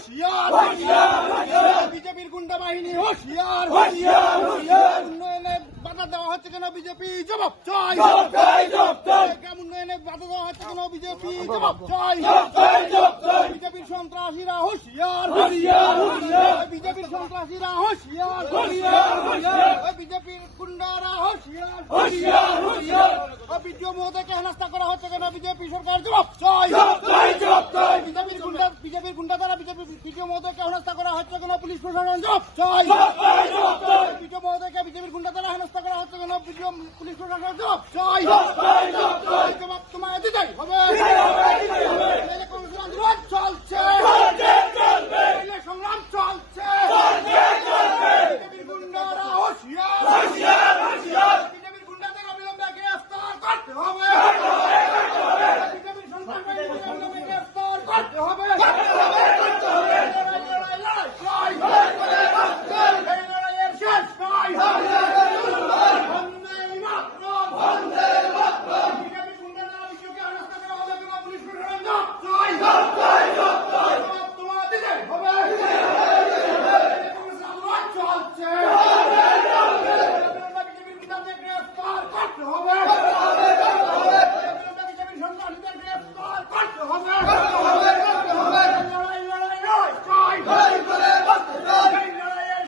হুঁশিয়ার বিজেপির গুন্ডা বাহিনী হুঁশিয়ার উন্নয়নে বাধা দেওয়া হচ্ছে কেন বিজেপি? জবাব চাই। উন্নয়নে বাধা দেওয়া হচ্ছে কেন বিজেপি? জবাব চাই বিজেপির সন্ত্রাসীরা হুঁশিয়ার। বিজেপির সন্ত্রাসীরা হুঁশিয়ার। বিজেপির গুন্ডারা হুঁশিয়ার। বিডিও মহোদয়কে হেনস্থা করা হচ্ছে কেন বিজেপি সরকার? জবাব চাই। বিজেপির গুন্ডা দ্বারা বিজেপি মহোদয়কে হেনস্থা করা হচ্ছে কেন? পুলিশ প্রশাসন বিজেপি মহোদয়কে বিজেপির গুন্ডা দ্বারা হেনস্থা করা হচ্ছে কেন? পুলিশ প্রশাসন তোমায় হবে। হবে।